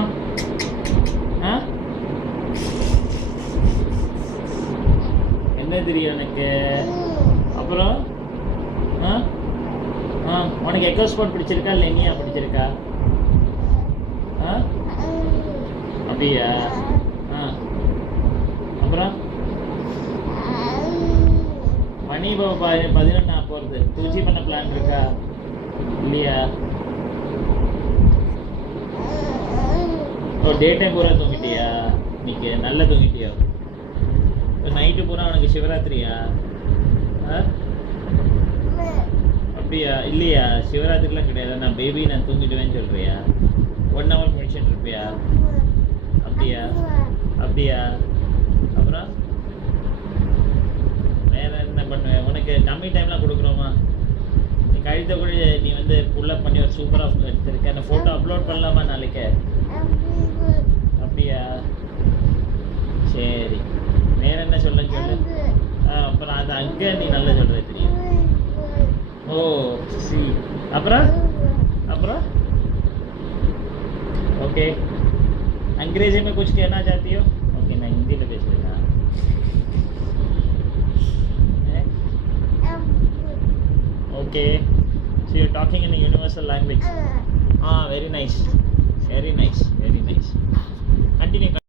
அப்புறமா என்ன தெரியும் எனக்கு? அப்புறம் உனக்கு எக்கோ ஸ்பாட் பிடிச்சிருக்கா இல்லை இனியா பிடிச்சிருக்கா? அப்படியா? அப்புறம் மணி இப்போ 11 போகிறது. தூச்சி பண்ண பிளான் இருக்கா இல்லையா? ஓ, டே டைம் பூரா தூங்கிட்டியா? இன்னைக்கு நல்லா தூங்கிட்டியா? இப்போ நைட்டு பூரா உனக்கு சிவராத்திரியா? அப்படியா? இல்லையா, சிவராத்திரிலாம் கிடையாது. நான் பேபி நான் தூங்கிடுவேன்னு சொல்கிறியா? 1 hour முடிச்சுட்டு இருப்பியா? அப்படியா? அப்படியா? அப்புறம் வேறு என்ன பண்ணுவேன்? உனக்கு கம்மி டைம்லாம் கொடுக்குறோமா? நீ கழுத்தை கூட நீ வந்து புல்லப் பண்ணி ஒரு சூப்பராக எடுத்துருக்க. அந்த ஃபோட்டோ அப்லோட் பண்ணலாமா நாளைக்கு? அப்படியா? சரி, வேறு என்ன சொல்ல சொல்லு. அப்புறம் அது அங்கே நீ நல்லா சொல்கிற தெரியும். ஓ சி. அப்புறம் அப்புறம் ओके, अंग्रेजी में कुछ कहना चाहती हो? ओके, मैं हिंदी में भेज देता. Okay, so you're talking in a universal language. Very nice, very nice, very nice. Continue.